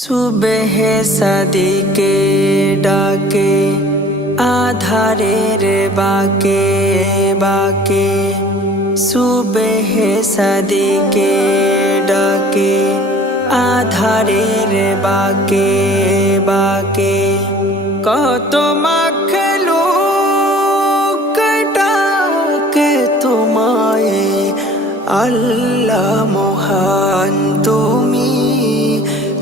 সুবেহ সাদিকে ডাকে আধারের বাকে বাকে সুবেহ সাদিকে ডাকে আধারের বাকে বাকে কত মাখলুক ডাকে তোমায় আল্লাহ মহান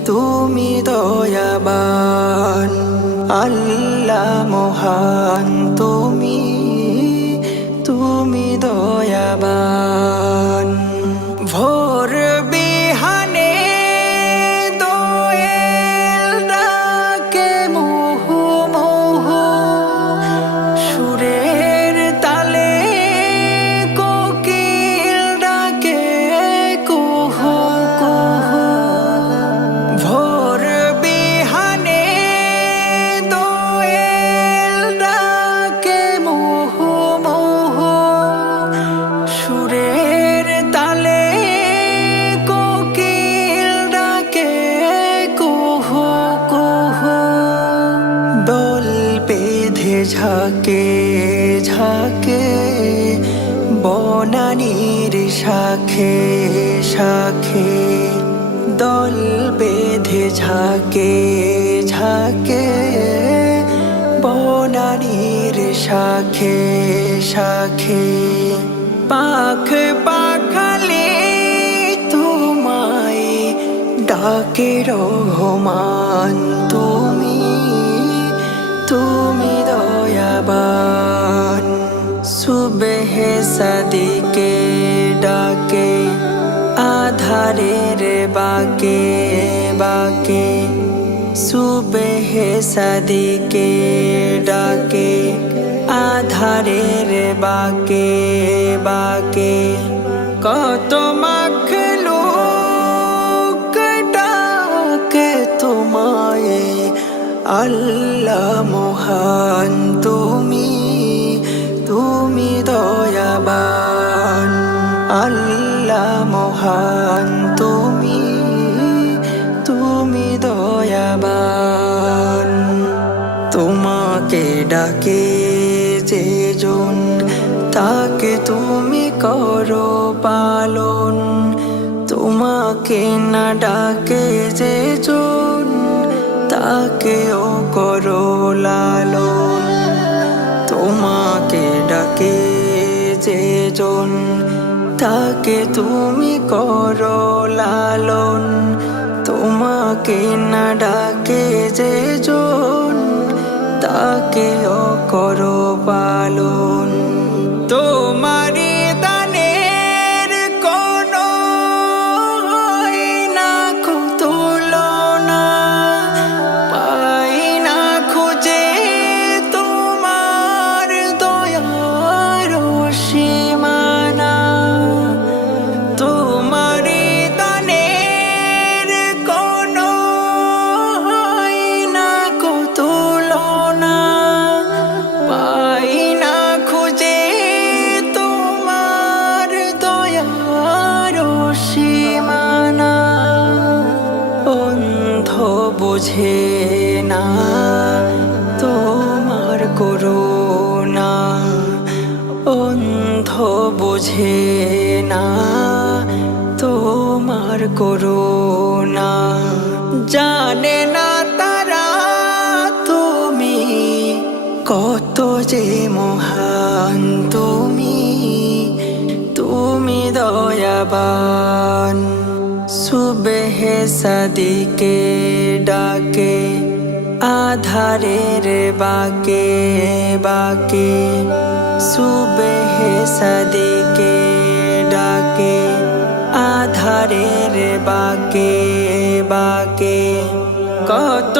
তুমি দয়াবান আল্লাহ মহান তুমি দয়াবান ভোর বিহানে দোয়েল ডাকে মুহু মুহু সুরের তালে কোকিল ডাকে কুহু কুহু ভোর বিহানে দোয়েল ডাকে মুহু মুহু সুরের তালে কোকিল ডাকে কুহু কুহু দোল বেঁধে ঝাঁকে ঝাঁকে বনানীর শাখে শাখে দল বেঁধে ঝাঁকে ঝাঁকে বনানীর শাখে শাখে পাখ পাখালে তোমায় ডাকে রহমান তুমি দয়াবান সুবেহ সাদিকে ডাকে আধারের বাকে বাকে সুবেহ সাদিকে ডাকে আধারের বাকে বাকে কত মাখলুক ডাকে তোমায় আল্লাহ মহান তুমি দয়াবান আল্লাহ মহান তুমি দয়াবান তোমাকে ডাকে যেজন তাকে তুমি করো পালন তোমাকে না ডাকে যেজন তাকেও করো লালন তোমাকে ডাকে যেজন তাকে তুমি করো লালন তোমাকে না ডাকে যেজন তাকেও করো পালন তোমারি দানের কোনো হয় না তুলনা পাই না খুঁজে তোমার দয়ার সীমানা তোমারি দানের কোনো হয় না তুলনা পাই না খুঁজে তোমার দয়ার সীমানা অন্ধ বোঝে না তোমার করুণা অন্ধ বোঝে না তোমার করুণা জানে না তারা তুমি কত যে মহান তুমি দয়াবান সুবেহ সাদিকে ডাকে আধারের বাকে বাকে সুবেহ সাদিকে ডাকে আধারের বাকে বাকে কত